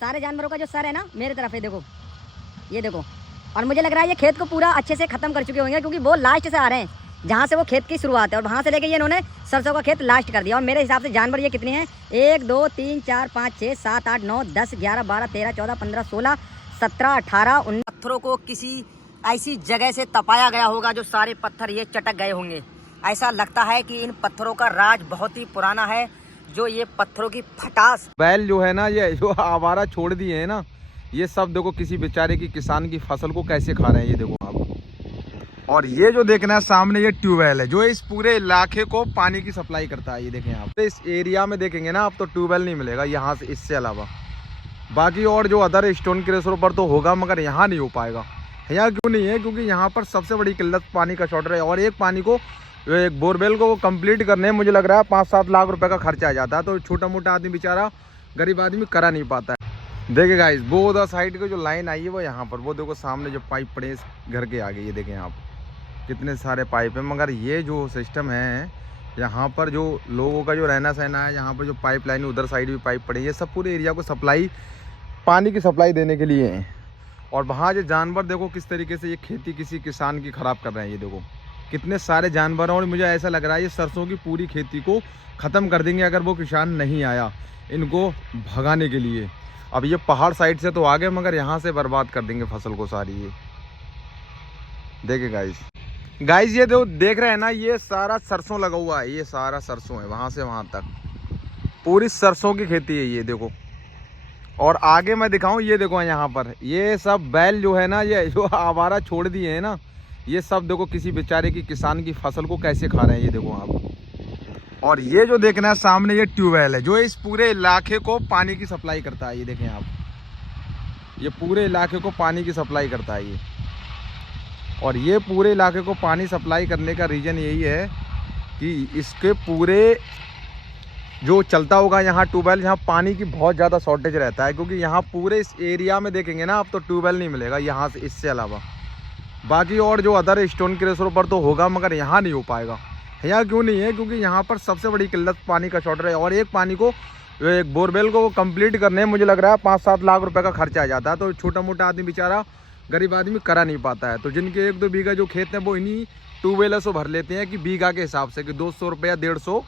सारे जानवरों का जो सर है ना मेरे तरफ है, देखो ये देखो। और मुझे लग रहा है ये खेत को पूरा अच्छे से खत्म कर चुके होंगे, क्योंकि वो लास्ट से आ रहे हैं जहाँ से वो खेत की शुरुआत है, और वहाँ से लेके ये इन्होंने सरसों का खेत लास्ट कर दिया। और मेरे हिसाब से जानवर ये कितने हैं, 1 2 3 4 5 6 7 8 9 10 11 12 13 14 15 16 17 18 19 पत्थरों को किसी ऐसी जगह से तपाया गया होगा जो सारे पत्थर ये चटक गए होंगे। ऐसा लगता है कि इन पत्थरों का राज बहुत ही पुराना है, जो ये पत्थरों की फटास। बैल जो है ना, ये जो आवारा छोड़ दिए है ना, ये सब देखो किसी बेचारे की किसान की फसल को कैसे खा रहे हैं, ये देखो आप। और ये जो देखना है सामने, ये ट्यूबवेल है जो इस पूरे इलाके को पानी की सप्लाई करता है। ये देखें आप, तो इस एरिया में देखेंगे ना आप तो ट्यूबवेल नहीं मिलेगा यहाँ से, इससे अलावा बाकी और जो अदर स्टोन क्रेशरों पर तो होगा, मगर यहाँ नहीं हो पाएगा। यहाँ क्यों नहीं है, क्योंकि यहाँ पर सबसे बड़ी किल्लत पानी का शॉर्टेज है। और एक पानी को, एक बोरवेल को कंप्लीट करने में मुझे लग रहा है 5-7 लाख रुपए का खर्चा आ जाता है। तो छोटा मोटा आदमी बेचारा गरीब आदमी करा नहीं पाता है। देखिए गाइस, वो उधर साइड की जो लाइन आई है वो यहाँ पर, वो देखो सामने जो पाइप पड़े इस घर के आगे, ये देखें आप कितने सारे पाइप हैं। मगर ये जो सिस्टम है यहाँ पर, जो लोगों का जो रहना सहना है, यहाँ पर जो पाइप लाइन उधर साइड भी पाइप पड़े, ये सब पूरे एरिया को सप्लाई, पानी की सप्लाई देने के लिए है। और वहाँ जो जानवर देखो किस तरीके से ये खेती किसी किसान की ख़राब कर रहे हैं। ये देखो कितने सारे जानवर हैं, और मुझे ऐसा लग रहा है ये सरसों की पूरी खेती को ख़त्म कर देंगे अगर वो किसान नहीं आया इनको भगाने के लिए। अब ये पहाड़ साइड से तो आ गए, मगर यहाँ से बर्बाद कर देंगे फसल को सारी। ये देखे गाइस ये देख रहे हैं ना, ये सारा सरसों लगा हुआ है, ये सारा सरसों है वहाँ से वहाँ तक, पूरी सरसों की खेती है ये देखो। और आगे मैं दिखाऊं, ये देखो यहाँ पर ये सब बैल जो है ना, ये जो आवारा छोड़ दिए हैं ना, ये सब देखो किसी बेचारे की किसान की फसल को कैसे खा रहे हैं, ये देखो आप। और ये जो देखना है सामने, ये ट्यूबवेल है जो इस पूरे इलाके को पानी की सप्लाई करता है। ये देखें आप, ये पूरे इलाके को पानी की सप्लाई करता है ये। और ये पूरे इलाके को पानी सप्लाई करने का रीज़न यही है कि इसके पूरे जो चलता होगा यहाँ ट्यूबवेल, यहाँ पानी की बहुत ज़्यादा शॉर्टेज रहता है, क्योंकि यहाँ पूरे इस एरिया में देखेंगे ना आप तो ट्यूबवेल नहीं मिलेगा यहाँ से, इससे अलावा बाकी और जो अदर स्टोन क्रेशरों पर तो होगा, मगर यहाँ नहीं हो पाएगा। यहाँ क्यों नहीं है, क्योंकि यहाँ पर सबसे बड़ी किल्लत पानी का शॉर्टेज है। और एक पानी को, एक बोरवेल को कंप्लीट करने में मुझे लग रहा है 5-7 लाख रुपए का खर्चा आ जाता है। तो छोटा मोटा आदमी बेचारा गरीब आदमी करा नहीं पाता है। तो जिनके 1-2 बीघा जो खेत हैं वो इन्हीं ट्यूबवेल से भर लेते हैं कि बीघा के हिसाब से, कि 200 रुपये या 150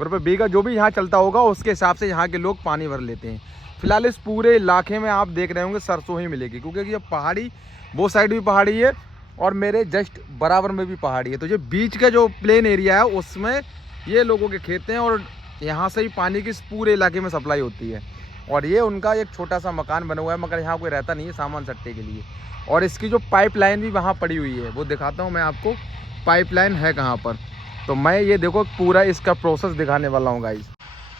रुपये बीघा जो भी यहाँ चलता होगा उसके हिसाब से यहाँ के लोग पानी भर लेते हैं। फिलहाल इस पूरे इलाके में आप देख रहे होंगे सरसों ही मिलेगी, क्योंकि ये पहाड़ी, वो साइड भी पहाड़ी है और मेरे जस्ट बराबर में भी पहाड़ी है। तो ये बीच का जो प्लेन एरिया है उसमें ये लोगों के खेत हैं, और यहाँ से ही पानी की इस पूरे इलाके में सप्लाई होती है। और ये उनका एक छोटा सा मकान बना हुआ है, मगर यहाँ कोई रहता नहीं है सामान सट्टे के लिए। और इसकी जो पाइपलाइन भी वहाँ पड़ी हुई है, वो दिखाता हूँ मैं आपको, पाइपलाइन है कहाँ पर। तो मैं ये देखो पूरा इसका प्रोसेस दिखाने वाला हूँ गाइज।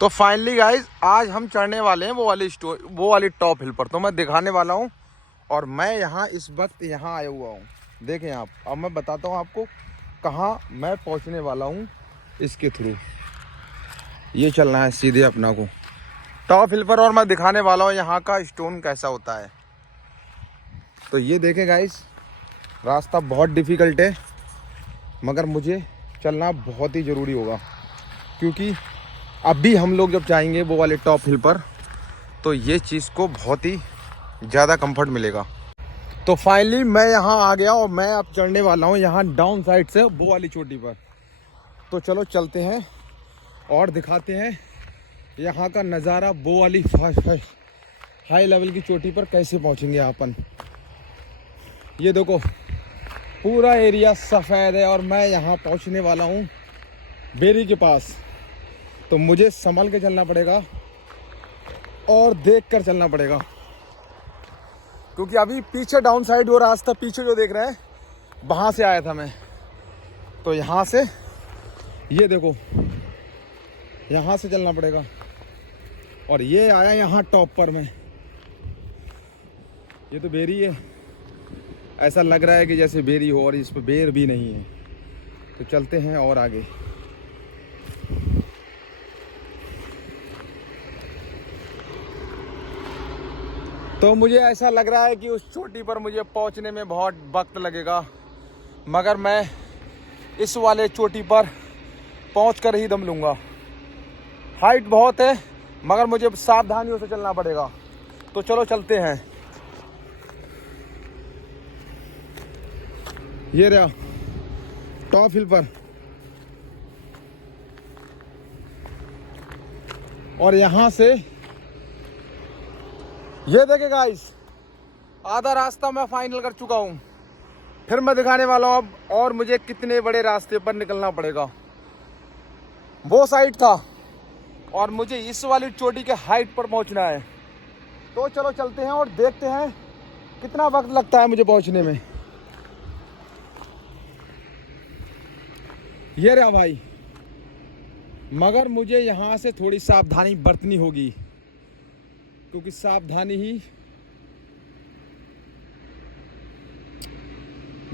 तो फाइनली गाइज आज हम चढ़ने वाले हैं वो वाली टॉप हिल पर, तो मैं दिखाने वाला हूँ। और मैं यहाँ इस वक्त यहाँ आया हुआ हूँ, देखें आप। अब मैं बताता हूँ आपको कहाँ मैं पहुँचने वाला हूँ। इसके थ्रू ये चलना है सीधे अपना को टॉप हिल पर, और मैं दिखाने वाला हूँ यहाँ का स्टोन कैसा होता है। तो ये देखें गाइस, रास्ता बहुत डिफ़िकल्ट है, मगर मुझे चलना बहुत ही ज़रूरी होगा, क्योंकि अभी हम लोग जब जाएंगे वो वाले टॉप हिल पर तो ये चीज़ को बहुत ही ज़्यादा कंफर्ट मिलेगा। तो फाइनली मैं यहाँ आ गया और मैं अब चढ़ने वाला हूँ यहाँ डाउन साइड से वो वाली चोटी पर। तो चलो चलते हैं और दिखाते हैं यहाँ का नज़ारा, वो वाली हाई लेवल की चोटी पर कैसे पहुँचेंगे अपन। ये देखो पूरा एरिया सफ़ेद है और मैं यहाँ पहुँचने वाला हूँ बेरी के पास। तो मुझे संभल के चलना पड़ेगा और देख कर चलना पड़ेगा, क्योंकि अभी पीछे डाउन साइड वो रास्ता पीछे जो देख रहे हैं वहाँ से आया था मैं। तो यहाँ से ये देखो यहाँ से चलना पड़ेगा, और ये आया यहाँ टॉप पर मैं। ये तो बेरी है, ऐसा लग रहा है कि जैसे बेरी हो, और इस पर बेर भी नहीं है। तो चलते हैं और आगे। तो मुझे ऐसा लग रहा है कि उस चोटी पर मुझे पहुंचने में बहुत वक्त लगेगा, मगर मैं इस वाले चोटी पर पहुंचकर ही दम लूँगा। हाइट बहुत है, मगर मुझे सावधानियों से चलना पड़ेगा। तो चलो चलते हैं। ये रहा टॉप हिल पर, और यहां से ये देखे गाइस, आधा रास्ता मैं फाइनल कर चुका हूं। फिर मैं दिखाने वाला हूं अब और मुझे कितने बड़े रास्ते पर निकलना पड़ेगा। वो साइड था और मुझे इस वाली चोटी के हाइट पर पहुंचना है। तो चलो चलते हैं और देखते हैं कितना वक्त लगता है मुझे पहुंचने में। ये रहा भाई, मगर मुझे यहाँ से थोड़ी सावधानी बरतनी होगी, क्योंकि सावधानी ही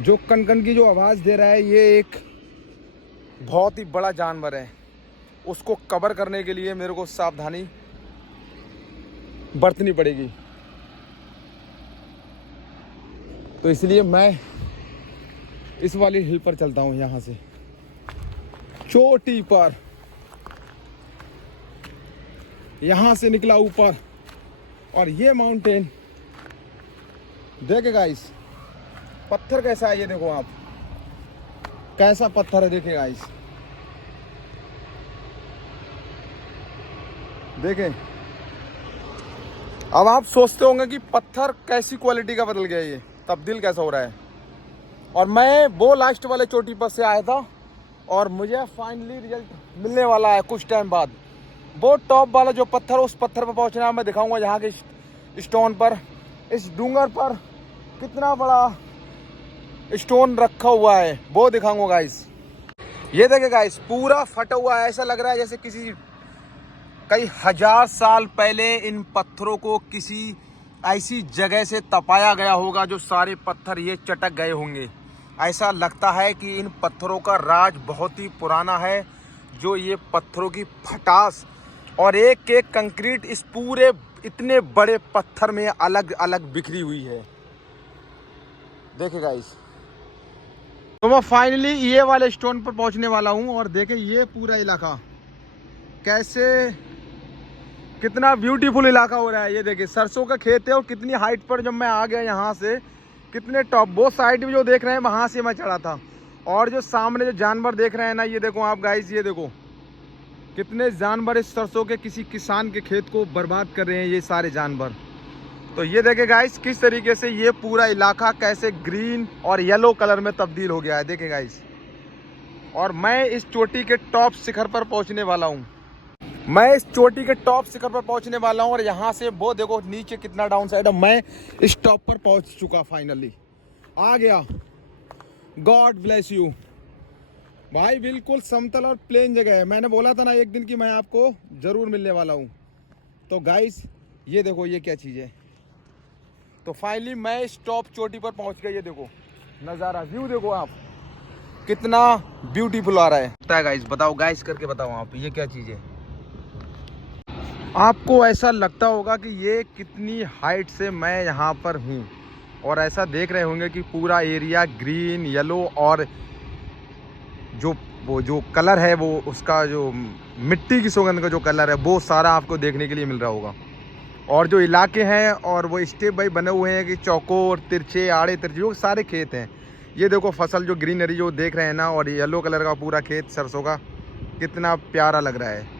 जो कनकन की जो आवाज़ दे रहा है, ये एक बहुत ही बड़ा जानवर है। उसको कवर करने के लिए मेरे को सावधानी बरतनी पड़ेगी। तो इसलिए मैं इस वाली हिल पर चलता हूँ, यहाँ से चोटी पर, यहाँ से निकला ऊपर। और ये माउंटेन देखे गाइस, पत्थर कैसा है ये देखो आप, कैसा पत्थर है देखे गाइस, देखें। अब आप सोचते होंगे कि पत्थर कैसी क्वालिटी का बदल गया, ये तब्दील कैसा हो रहा है। और मैं वो लास्ट वाले चोटी पर से आया था और मुझे फाइनली रिजल्ट मिलने वाला है कुछ टाइम बाद। वो टॉप वाला जो पत्थर, उस पत्थर पर पहुंचना मैं दिखाऊंगा, यहाँ के स्टोन पर, इस डूंगर पर कितना बड़ा स्टोन रखा हुआ है वो दिखाऊंगा गाइस। ये देखे गाइस, पूरा फटा हुआ है, ऐसा लग रहा है जैसे किसी कई हजार साल पहले इन पत्थरों को किसी ऐसी जगह से तपाया गया होगा, जो सारे पत्थर ये चटक गए होंगे। ऐसा लगता है कि इन पत्थरों का राज बहुत ही पुराना है, जो ये पत्थरों की फटास और एक एक कंक्रीट इस पूरे इतने बड़े पत्थर में अलग अलग बिखरी हुई है। देखे गाइस, तो मैं फाइनली ये वाले स्टोन पर पहुंचने वाला हूं। और देखें ये पूरा इलाका कैसे, कितना ब्यूटीफुल इलाका हो रहा है। ये देखिए सरसों का खेत है और कितनी हाइट पर जब मैं आ गया यहाँ से, कितने टॉप, वो साइड में जो देख रहे हैं वहाँ से मैं चढ़ा था। और जो सामने जो जानवर देख रहे हैं ना, ये देखो आप गाइस, ये देखो कितने जानवर इस सरसों के किसी किसान के खेत को बर्बाद कर रहे हैं ये सारे जानवर। तो ये देखे गाइस किस तरीके से ये पूरा इलाका कैसे ग्रीन और येलो कलर में तब्दील हो गया है, देखे गाइस। और मैं इस चोटी के टॉप शिखर पर पहुंचने वाला हूं। मैं इस चोटी के टॉप शिखर पर पहुंचने वाला हूं और यहाँ से वो देखो नीचे कितना डाउन साइड है। मैं इस टॉप पर पहुंच चुका, फाइनली आ गया। गॉड ब्लेस यू भाई, बिल्कुल समतल और प्लेन जगह है। मैंने बोला था ना एक दिन कि मैं आपको जरूर मिलने वाला हूँ। तो गाइस ये देखो ये क्या चीज़ है। तो फाइनली मैं इस टॉप चोटी पर पहुंच गया। ये देखो नज़ारा, व्यू देखो आप, कितना ब्यूटीफुल आ रहा है गाइस। बताओ गाइस करके बताओ आप, ये क्या चीज़ है। आपको ऐसा लगता होगा कि ये कितनी हाइट से मैं यहाँ पर हूँ, और ऐसा देख रहे होंगे कि पूरा एरिया ग्रीन येलो, और जो कलर है वो उसका जो मिट्टी की सुगंध का जो कलर है वो सारा आपको देखने के लिए मिल रहा होगा। और जो इलाके हैं और वो स्टेप बाई बने हुए हैं कि चौकोर तिरछे आड़े तिरछे, वो सारे खेत हैं। ये देखो फसल जो ग्रीनरी जो देख रहे हैं ना, और येलो कलर का पूरा खेत सरसों का, कितना प्यारा लग रहा है।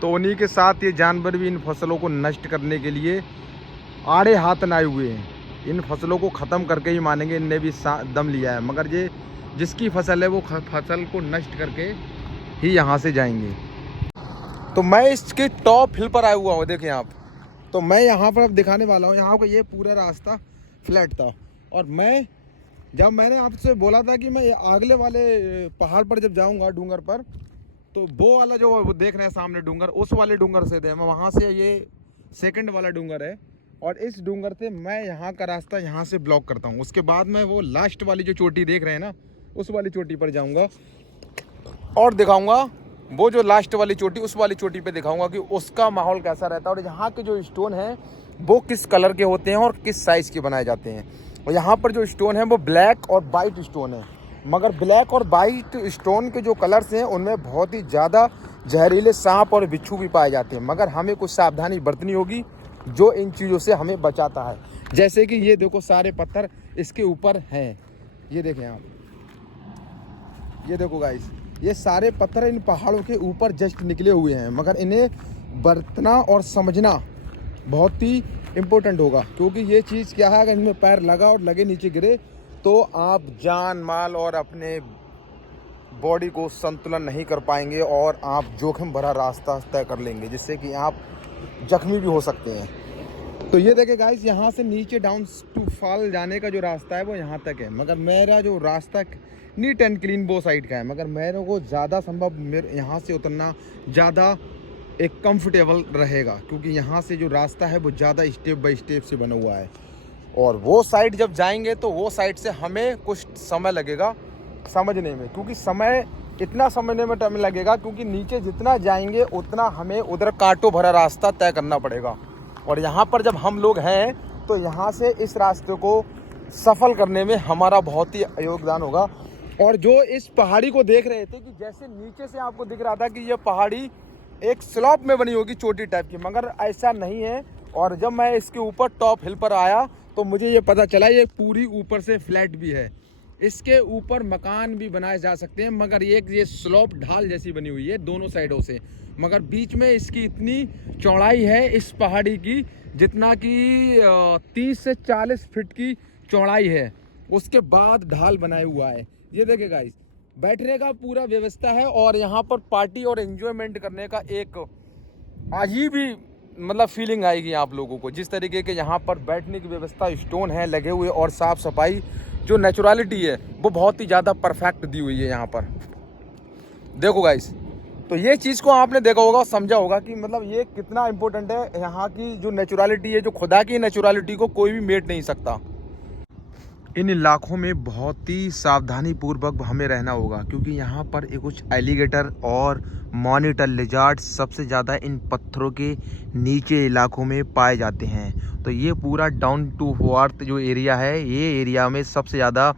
तो उन्हीं के साथ ये जानवर भी इन फसलों को नष्ट करने के लिए आड़े हाथ न आए हुए हैं। इन फसलों को ख़त्म करके ही मानेंगे इनने भी दम लिया है, मगर ये जिसकी फसल है वो फसल को नष्ट करके ही यहाँ से जाएंगे। तो मैं इसके टॉप हिल पर आया हुआ हूँ, देखें आप। तो मैं यहाँ पर अब दिखाने वाला हूँ। यहाँ का ये पूरा रास्ता फ्लैट था, और जब मैंने आपसे बोला था कि मैं अगले वाले पहाड़ पर जब जाऊँगा डूंगर पर, तो वो वाला जो वो देख रहे हैं सामने डूंगर, उस वाले डूंगर से थे मैं, वहाँ से ये सेकंड वाला डूंगर है, और इस डूंगर से मैं यहाँ का रास्ता यहाँ से ब्लॉक करता हूँ। उसके बाद मैं वो लास्ट वाली जो चोटी देख रहे हैं ना, उस वाली चोटी पर जाऊँगा और दिखाऊँगा वो जो लास्ट वाली चोटी, उस वाली चोटी पे दिखाऊँगा कि उसका माहौल कैसा रहता है, और यहाँ के जो स्टोन हैं वो किस कलर के होते हैं और किस साइज़ के बनाए जाते हैं। और यहाँ पर जो स्टोन है वो ब्लैक और वाइट स्टोन है, मगर ब्लैक और वाइट स्टोन के जो कलर्स हैं उनमें बहुत ही ज़्यादा जहरीले सांप और बिच्छू भी पाए जाते हैं। मगर हमें कुछ सावधानी बरतनी होगी, जो इन चीज़ों से हमें बचाता है। जैसे कि ये देखो सारे पत्थर इसके ऊपर हैं, ये देखें आप, ये देखो गाइस, ये सारे पत्थर इन पहाड़ों के ऊपर जस्ट निकले हुए हैं, मगर इन्हें बरतना और समझना बहुत ही इम्पोर्टेंट होगा। क्योंकि ये चीज़ क्या है, अगर इनमें पैर लगा और लगे नीचे गिरे तो आप जान माल और अपने बॉडी को संतुलन नहीं कर पाएंगे और आप जोखिम भरा रास्ता तय कर लेंगे, जिससे कि आप जख्मी भी हो सकते हैं। तो ये देखें गाइस, यहाँ से नीचे डाउन टू फॉल जाने का जो रास्ता है वो यहाँ तक है, मगर मेरा जो रास्ता नीट एंड क्लीन वो साइड का है, मगर मेरे को ज़्यादा संभव मेरे यहाँ से उतरना ज़्यादा एक कंफर्टेबल रहेगा, क्योंकि यहाँ से जो रास्ता है वो ज़्यादा स्टेप बाय स्टेप से बना हुआ है। और वो साइड जब जाएंगे तो वो साइड से हमें कुछ समय लगेगा समझने में, क्योंकि समय इतना समझने में टाइम लगेगा, क्योंकि नीचे जितना जाएंगे उतना हमें उधर कांटों भरा रास्ता तय करना पड़ेगा। और यहाँ पर जब हम लोग हैं तो यहाँ से इस रास्ते को सफल करने में हमारा बहुत ही योगदान होगा। और जो इस पहाड़ी को देख रहे थे कि जैसे नीचे से आपको दिख रहा था कि ये पहाड़ी एक स्लॉप में बनी होगी चोटी टाइप की, मगर ऐसा नहीं है। और जब मैं इसके ऊपर टॉप हिल पर आया तो मुझे ये पता चला ये पूरी ऊपर से फ्लैट भी है, इसके ऊपर मकान भी बनाए जा सकते हैं, मगर ये स्लॉप ढाल जैसी बनी हुई है दोनों साइडों से, मगर बीच में इसकी इतनी चौड़ाई है इस पहाड़ी की जितना कि 30 से 40 फीट की चौड़ाई है, उसके बाद ढाल बनाया हुआ है। ये देखिए गाइस, बैठने का पूरा व्यवस्था है और यहाँ पर पार्टी और एंजॉयमेंट करने का एक अजीब ही मतलब फीलिंग आएगी आप लोगों को। जिस तरीके के यहाँ पर बैठने की व्यवस्था, स्टोन है लगे हुए और साफ सफाई जो नेचुरलिटी है वो बहुत ही ज़्यादा परफेक्ट दी हुई है यहाँ पर। देखो गाइस, तो ये चीज़ को आपने देखा होगा, समझा होगा कि मतलब ये कितना इम्पोर्टेंट है। यहाँ की जो नेचुरलिटी है, जो खुदा की नेचुरलिटी को कोई भी मेट नहीं सकता। इन इलाकों में बहुत ही सावधानी पूर्वक हमें रहना होगा, क्योंकि यहाँ पर एक कुछ एलिगेटर और मॉनिटर लिजार्ड सबसे ज़्यादा इन पत्थरों के नीचे इलाकों में पाए जाते हैं। तो ये पूरा डाउन टू अर्थ जो एरिया है, ये एरिया में सबसे ज़्यादा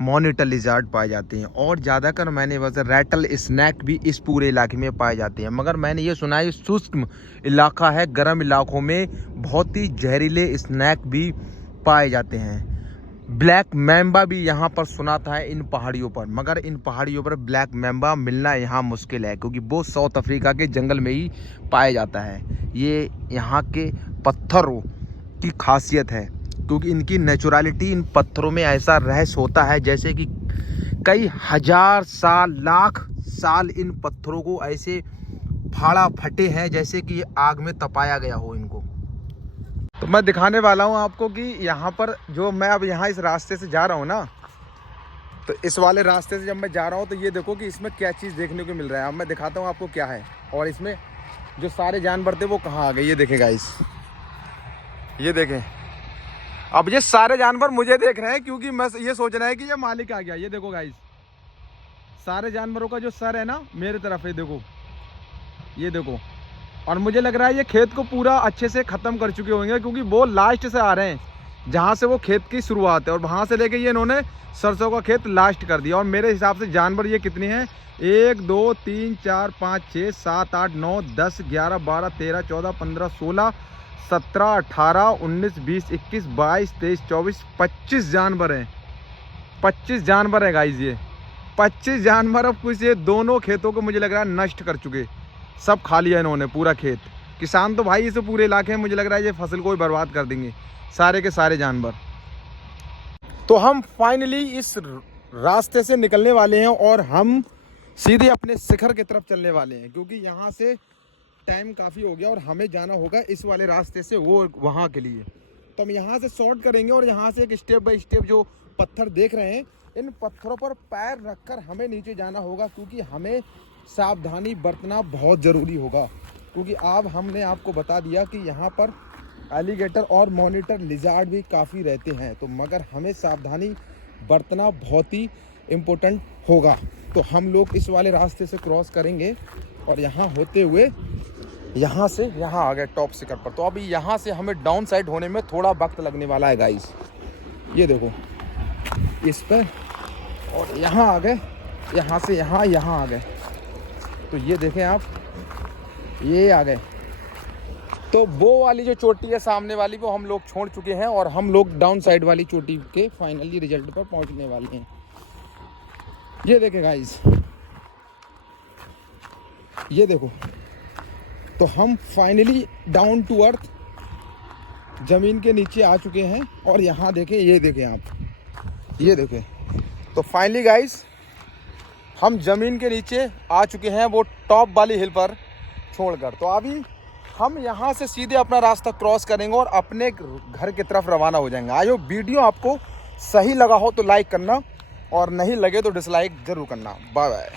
मॉनिटर लिजार्ड पाए जाते हैं। और ज़्यादातर मैंने बस रैटल स्नैक भी इस पूरे इलाके में पाए जाते हैं, मगर मैंने ये सुना है शुष्क इलाका है, गर्म इलाकों में बहुत ही जहरीले स्नैक भी पाए जाते हैं। ब्लैक मैम्बा भी यहाँ पर सुनाता है इन पहाड़ियों पर, मगर इन पहाड़ियों पर ब्लैक मैम्बा मिलना यहाँ मुश्किल है, क्योंकि वो साउथ अफ्रीका के जंगल में ही पाया जाता है। ये यहाँ के पत्थरों की खासियत है, क्योंकि इनकी नेचुरलिटी, इन पत्थरों में ऐसा रहस्य होता है जैसे कि कई हजार साल, लाख साल इन पत्थरों को ऐसे फाड़ा फटे हैं जैसे कि आग में तपाया गया हो इनको। तो मैं दिखाने वाला हूँ आपको कि यहाँ पर जो मैं अब यहाँ इस रास्ते से जा रहा हूँ ना, तो इस वाले रास्ते से जब मैं जा रहा हूँ तो ये देखो कि इसमें क्या चीज़ देखने को मिल रहा है। अब मैं दिखाता हूँ आपको क्या है, और इसमें जो सारे जानवर थे वो कहाँ आ गए। ये देखें गाइस, ये देखें, अब ये सारे जानवर मुझे देख रहे हैं, क्योंकि मैं ये सोच रहा है कि ये मालिक आ गया। ये देखो गाइस, सारे जानवरों का जो सर है ना मेरे तरफ है, देखो ये देखो। और मुझे लग रहा है ये खेत को पूरा अच्छे से ख़त्म कर चुके होंगे, क्योंकि वो लास्ट से आ रहे हैं जहाँ से वो खेत की शुरुआत है, और वहाँ से लेके ये इन्होंने सरसों का खेत लास्ट कर दिया। और मेरे हिसाब से जानवर ये कितने हैं, 1 2 3 4 5 6 7 8 9 10 11 12 13 14 15 16 17 18 19 20 21 22 23 24 25 जानवर हैं। 25 जानवर है गाइस, ये 25 जानवर। अब कुछ ये दोनों खेतों को मुझे लग रहा है नष्ट कर चुके, सब खा लिया इन्होंने पूरा खेत। किसान तो भाई इसे पूरे इलाके में मुझे लग रहा है ये फसल को ही बर्बाद कर देंगे सारे के सारे जानवर। तो हम फाइनली इस रास्ते से निकलने वाले हैं और हम सीधे अपने शिखर की तरफ चलने वाले हैं, क्योंकि यहाँ से टाइम काफ़ी हो गया और हमें जाना होगा इस वाले रास्ते से वो वहाँ के लिए। तो हम यहाँ से शॉर्ट करेंगे और यहाँ से एक स्टेप बाय स्टेप जो पत्थर देख रहे हैं, इन पत्थरों पर पैर रखकर हमें नीचे जाना होगा, क्योंकि हमें सावधानी बरतना बहुत ज़रूरी होगा। क्योंकि अब हमने आपको बता दिया कि यहाँ पर एलिगेटर और मॉनिटर लिजार्ड भी काफ़ी रहते हैं, तो मगर हमें सावधानी बरतना बहुत ही इम्पोर्टेंट होगा। तो हम लोग इस वाले रास्ते से क्रॉस करेंगे और यहाँ होते हुए यहाँ से यहाँ आ गए टॉप शिखर पर। तो अभी यहाँ से हमें डाउन साइड होने में थोड़ा वक्त लगने वाला है गाइस। ये देखो इस पर, और यहाँ आ गए, यहाँ से यहाँ आ गए। तो ये देखें आप, ये आ गए। तो वो वाली जो चोटी है सामने वाली वो हम लोग छोड़ चुके हैं और हम लोग डाउन साइड वाली चोटी के फाइनली रिजल्ट पर पहुंचने वाले हैं। ये देखे गाइस, ये देखो, तो हम फाइनली डाउन टू अर्थ जमीन के नीचे आ चुके हैं। और यहाँ देखें, ये देखें आप, ये देखें, तो फाइनली गाइस हम जमीन के नीचे आ चुके हैं वो टॉप वाली हिल पर छोड़कर। तो अभी हम यहाँ से सीधे अपना रास्ता क्रॉस करेंगे और अपने घर की तरफ रवाना हो जाएंगे। आज वीडियो आपको सही लगा हो तो लाइक करना और नहीं लगे तो डिसलाइक जरूर करना। Bye bye.